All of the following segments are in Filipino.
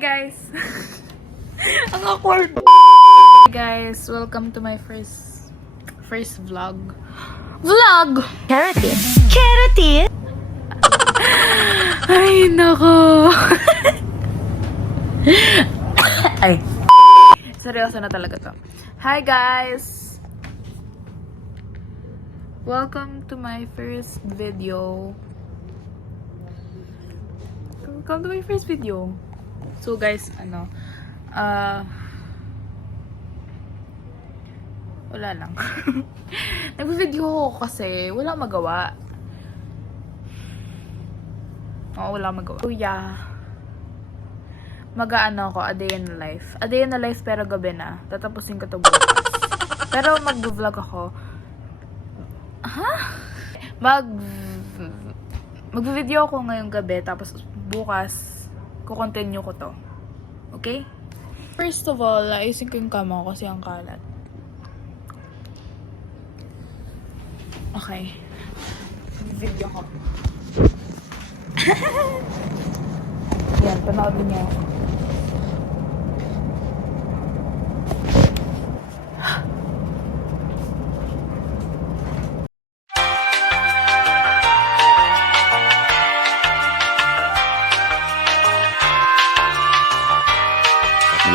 guys! Ang awkward! Guys, welcome to my first vlog. Vlog! Keratin. Keratin? Ay, nako! Ay. Seryoso na talaga to. Hi guys! Welcome to my first video. Welcome to my first video. So guys, wala lang. Nag-video ako kasi wala magawa. Wala magawa. So yeah. Mag-aano ako, a day in the life. A day in the life pero gabi na. Tatapusin ko to bukas. Pero mag-vlog ako. Mag-video ako ngayong gabi tapos bukas ko-continue ko to. Okay? First of all, ayusin ko yung kama ko kasi ang kalat. Okay. Video ko. Yan, panoodin niyo.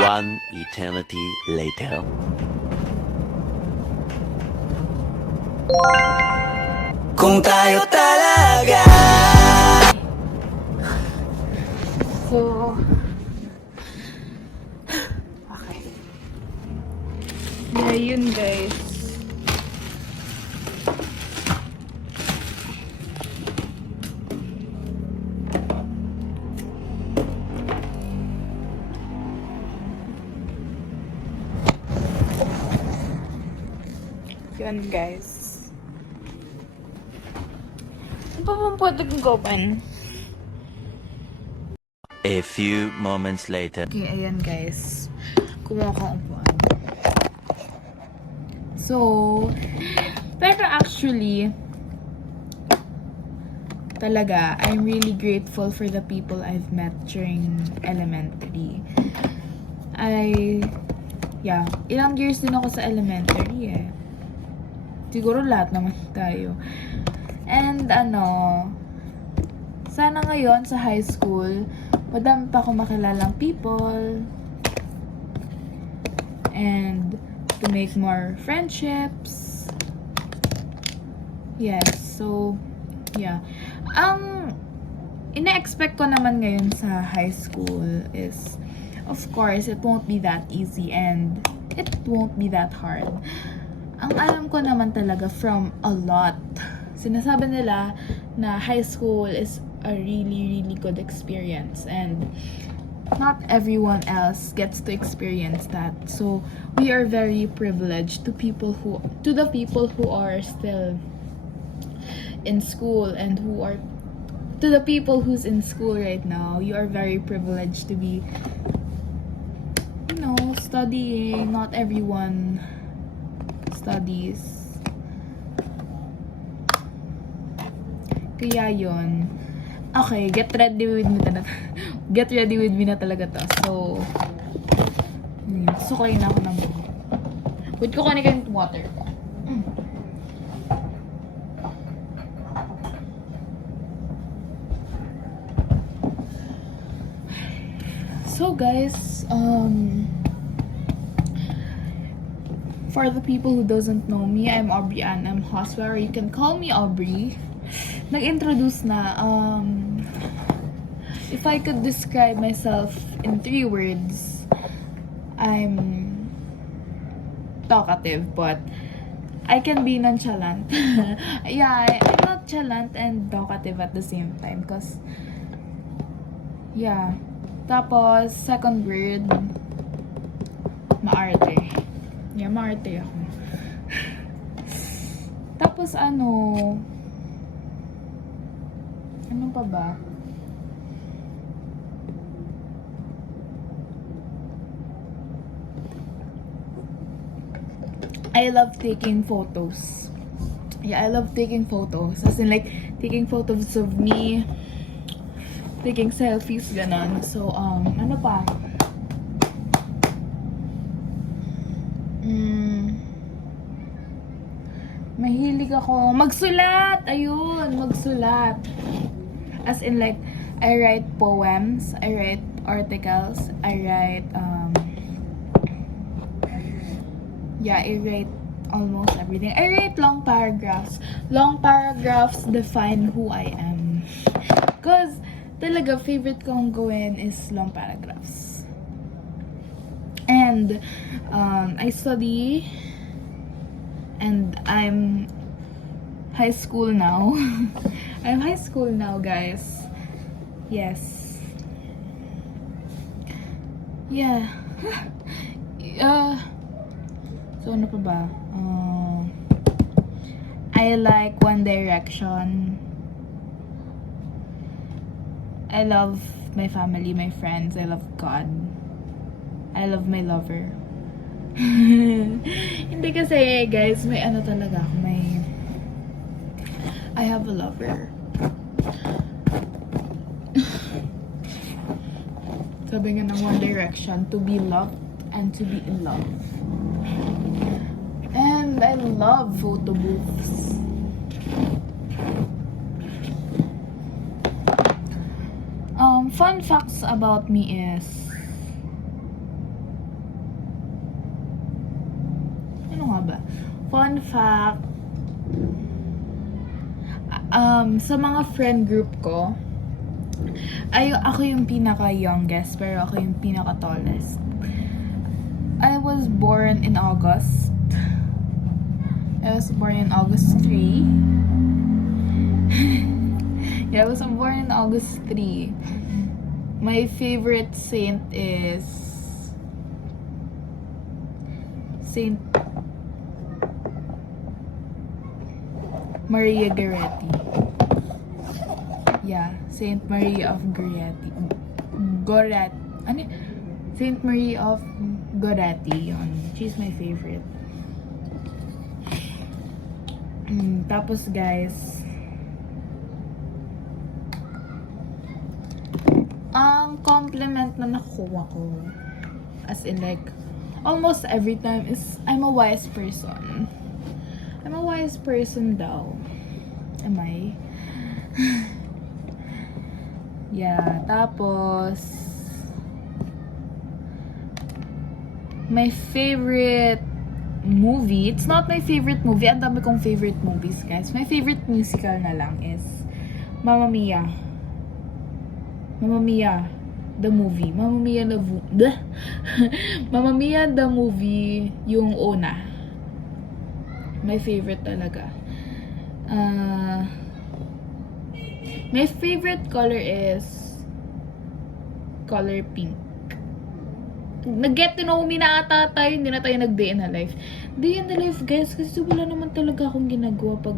One eternity later. Kung tayo talaga. So, okay. Yeah, yun guys. Yun guys. Ano pa bang pwede kong gawin? A few moments later. Okay, ayan guys. Kumuha kang upuan. So, pero actually, talaga, I'm really grateful for the people I've met during elementary. Ilang years din ako sa elementary eh. Siguro lahat naman tayo. And sana ngayon sa high school, madami pa akong makilalang people. And to make more friendships. Yes, so, yeah. Ang ina-expect ko naman ngayon sa high school is, of course, it won't be that easy and it won't be that hard. Ang alam ko naman talaga from a lot, sinasabi nila na high school is a really, really good experience and not everyone else gets to experience that. So, we are very privileged to the people who are still in school and to the people who's in school right now. You are very privileged to be, studying. Not everyone studies. Kaya yun. Okay, get ready with me na talaga to. So, suklay na ako ng buko. Wait ko kanin water. So guys, for the people who doesn't know me, I'm Aubrey Ann. I'm Hoswar. You can call me Aubrey. Nag-introduce na. If I could describe myself in 3 words, I'm talkative, but I can be nonchalant. Yeah, I'm nonchalant and talkative at the same time. Cause, yeah. Tapos, second word, maarte. Yeah, maarte ako. Tapos, ano pa ba? I love taking photos. Yeah, I love taking photos. As in, like, taking photos of me taking selfies, ganon. So, ano pa? Mahilig ako magsulat! Ayun, magsulat. As in like, I write poems, I write articles, I write, I write almost everything. I write long paragraphs. Long paragraphs define who I am. Because, talaga, favorite kong gawin is long paragraphs. And, I study, and I'm high school now. I'm high school now, guys. Yes. Yeah. So, ano pa ba? I like One Direction. I love my family, my friends. I love God. I love my lover. Hindi kasi, guys, may ano talaga ako. I have a lover. Sabi nga ng One Direction, to be loved and to be in love. And I love photo booths. Fun facts about me is, ano nga ba? Fun fact, sa mga friend group ko, ako yung pinaka-youngest, pero ako yung pinaka-tallest. I was born in August. I was born in August 3. Yeah, I was born in August 3. My favorite saint is Saint Maria Goretti. Yeah, Saint Maria of Goretti. Saint Maria of Goretti. Yun. She's my favorite. Tapos, guys, ang compliment na nakuha ko, as in like, almost every time is, I'm a wise person. I'm a wise person daw. Am I? Yeah, tapos, my favorite movie, it's not my favorite movie, ang dami kong favorite movies, guys. My favorite musical na lang is Mamma Mia. Mamma Mia, the movie. Mamma Mia the movie, yung una. My favorite talaga. My favorite color is color pink. Nag-get to know me na ata tayo, hindi na tayo nag-day in a life. Day in a life, guys, kasi wala naman talaga akong ginagawa pag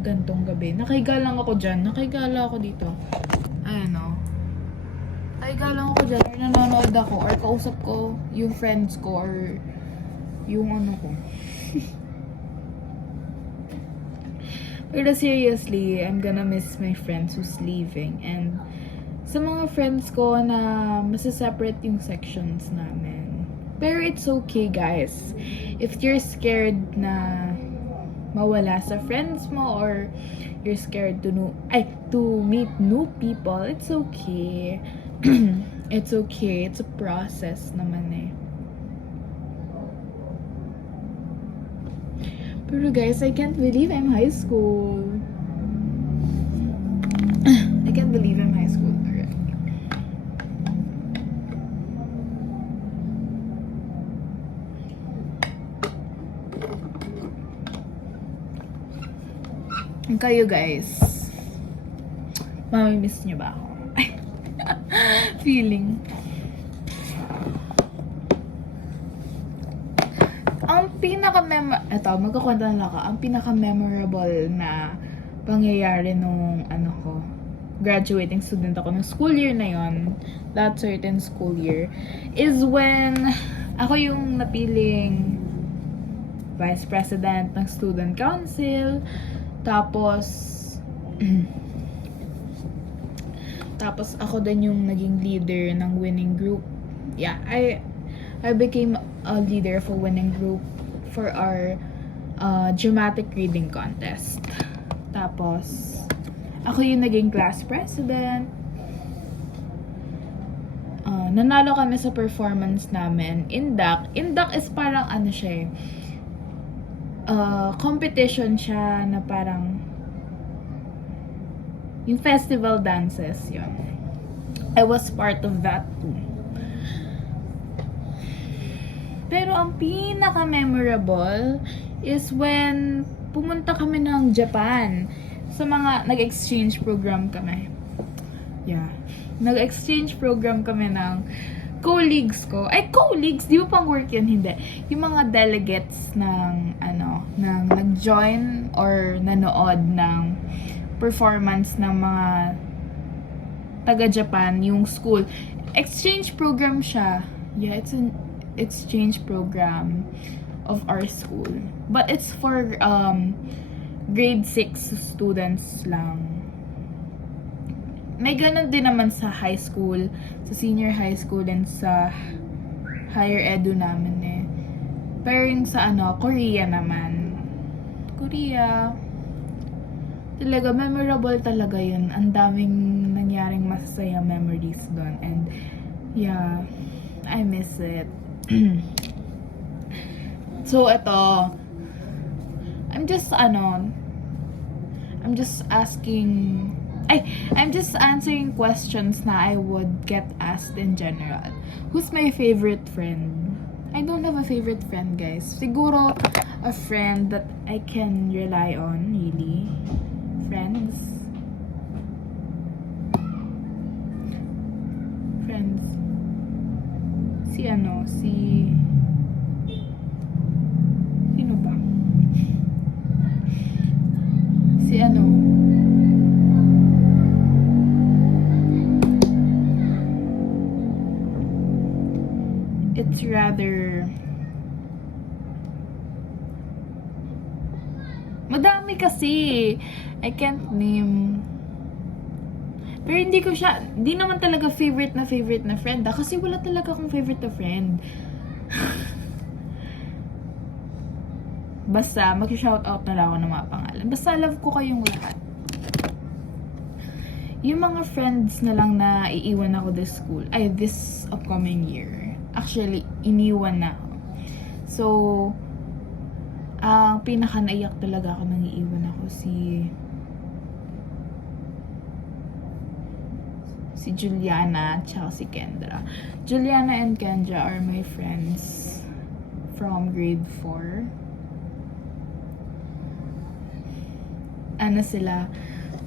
gantong gabi. Nakahiga lang ako dyan. Nakahiga lang ako dito. Ayan o. Nakahiga lang ako dyan. Or nanonood ako. Or kausap ko yung friends ko. Or yung ano ko. Pero seriously, I'm gonna miss my friends who's leaving. And sa mga friends ko na masa-separate yung sections namin. Pero it's okay, guys. If you're scared na mawala sa friends mo or you're scared to meet new people, it's okay. It's okay. It's a process naman eh. Pero guys, I can't believe I'm high school. I can't believe I'm high school already. And kayo guys, mamimiss nyo ba ako? Feeling. Magkakwento na lang ako. Ang pinaka-memorable na pangyayari nung graduating student ako ng school year na yon, that certain school year, is when ako yung napiling vice president ng student council. Tapos Tapos ako din yung naging leader ng winning group. Yeah, I became a leader for winning group for our dramatic reading contest. Tapos ako yung naging class president. Nanalo kami sa performance namin. Indak is parang ano siya eh. Competition siya na parang yung festival dances yun. I was part of that too. Pero ang pinaka-memorable is when pumunta kami ng Japan sa mga nag-exchange program kami. Yeah. Nag-exchange program kami ng colleagues ko. Ay, colleagues? Di ba pang work yun? Hindi. Yung mga delegates ng, ng nag-join or nanood ng performance ng mga taga-Japan, yung school. Exchange program siya. Yeah, it's an exchange program of our school. But it's for grade 6 students lang. May ganun din naman sa high school, sa senior high school, and sa higher edu namin eh. Pero yung sa Korea naman. Korea, talaga, memorable talaga yun. Ang daming nangyaring masasayang memories doon. And, yeah, I miss it. So, ito, I'm just answering questions na I would get asked in general. Who's my favorite friend? I don't have a favorite friend, guys. Siguro, a friend that I can rely on, really. Friends. Sino ba? It's rather madami kasi. I can't name. Pero hindi naman talaga favorite na friend. Kasi wala talaga akong favorite na friend. Basta, mag-shoutout na lang ako ng mga pangalan. Basta, love ko kayong lahat. Yung mga friends na lang na iiwan ako this upcoming year. Actually, iniwan na ako. So, ang pinaka-naiyak talaga ako nang iiwan ako si Juliana at si Kendra. Juliana and Kendra are my friends from grade 4. Sila,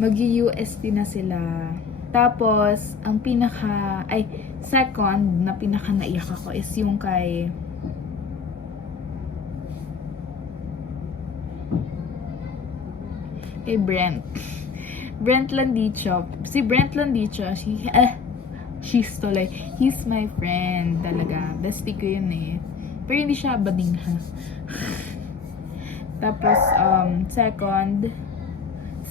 mag-UST na sila. Tapos, ang second na pinaka-naiyak ako is yung kay Brent. Brent Landicho. Si Brent Landicho, he's my friend talaga. Bestie ko yun eh. Pero hindi siya bading ha. Tapos, second,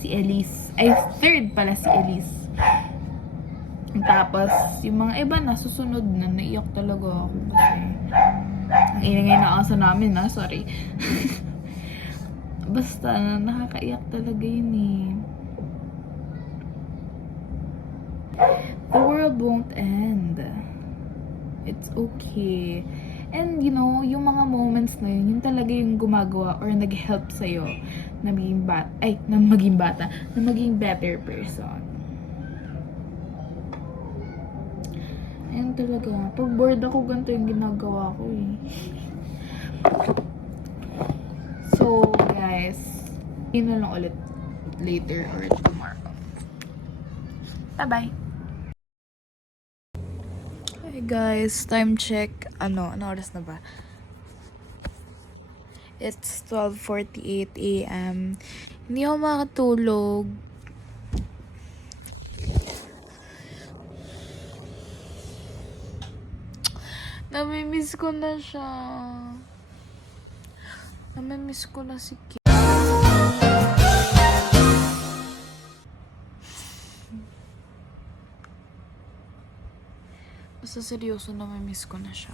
si Elise. Third pala si Elise. Tapos, yung mga iba na susunod na, naiyak talaga ako kasi ang ingay na asa namin na, sorry. Basta, nakakaiyak talaga yun eh. The world won't end. It's okay. And you know, yung mga moments na yun talaga yung gumagawa or nag-help sa'yo na maging na maging better person. Ayun talaga. Pag bored ako, ganito yung ginagawa ko eh. So, guys, yun na lang ulit later or tomorrow. Bye-bye! Hi guys, time check. Ano oras na ba? It's 12:48 a.m. Hindi ako makatulog. Namimiss ko na siya. Namimiss ko na si Kim. Basta seryoso na miss ko na siya.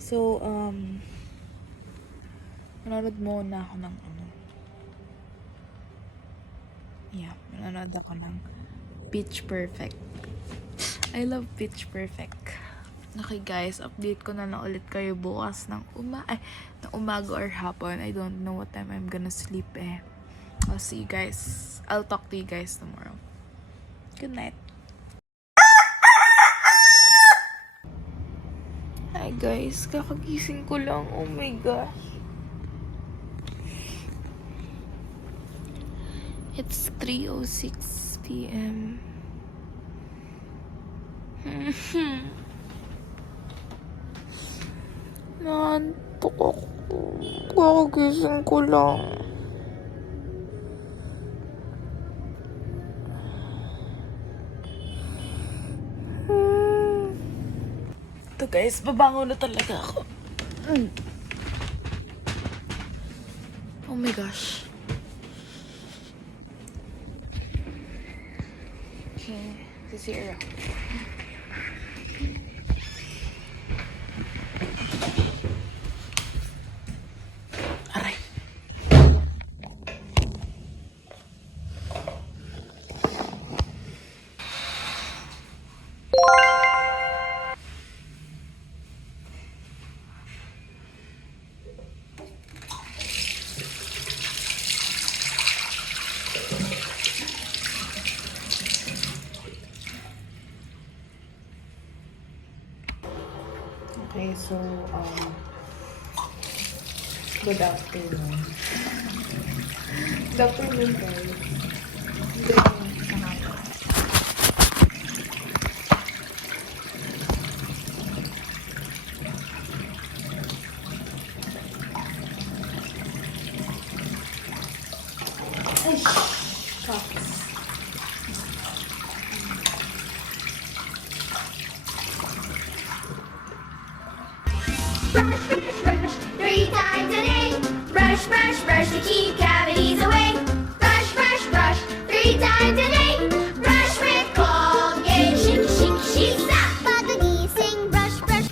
So, manonood muna ako ng manonood ako ng Pitch Perfect. I love Pitch Perfect. Okay guys, update ko na lang ulit kayo bukas ng umaga or hapon. I don't know what time I'm gonna sleep eh. I'll see you guys. I'll talk to you guys tomorrow. Good night. Hi guys, kakagising ko lang. Oh my gosh. It's 3:06 p.m. Nantok ako. Kakagising ko lang. Ito guys, babangon na talaga ako. Oh my gosh. Okay, sisira. Aray. Okay, so, good afternoon. Good afternoon, guys. Good afternoon sa hapon. Ay, shucks. Three times a day. Brush, brush, brush to keep cavities away. Brush, brush, brush. 3 times a day. Brush with Colgate. Shake, shake, shake, stop. Pagkagising, brush, brush.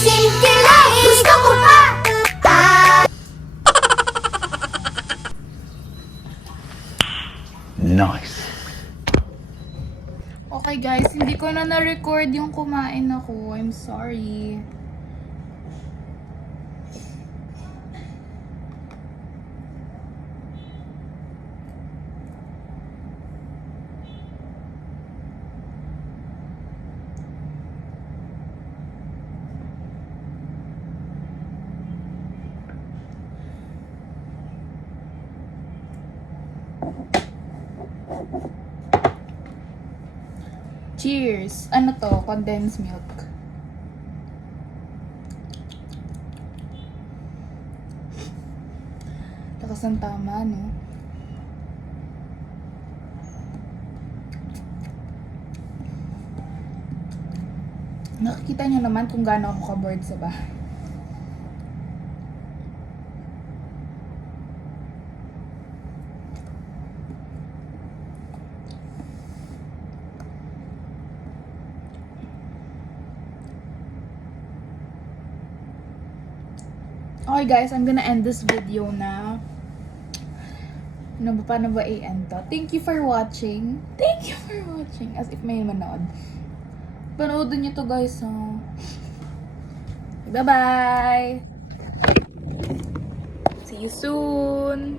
Sige lang, gusto ko pa. Nice. Okay guys, hindi ko na-record yung kumain ako. I'm sorry. Cheers! Ano to? Condensed milk. Lakas ng tama, no? Nakikita niyo naman kung gaano ako ka-bored sa bahay. Okay guys, I'm gonna end this video na. Paano ba i-end to? Thank you for watching. Thank you for watching. As if may manood. Panoodin nyo to guys. Bye-bye! See you soon!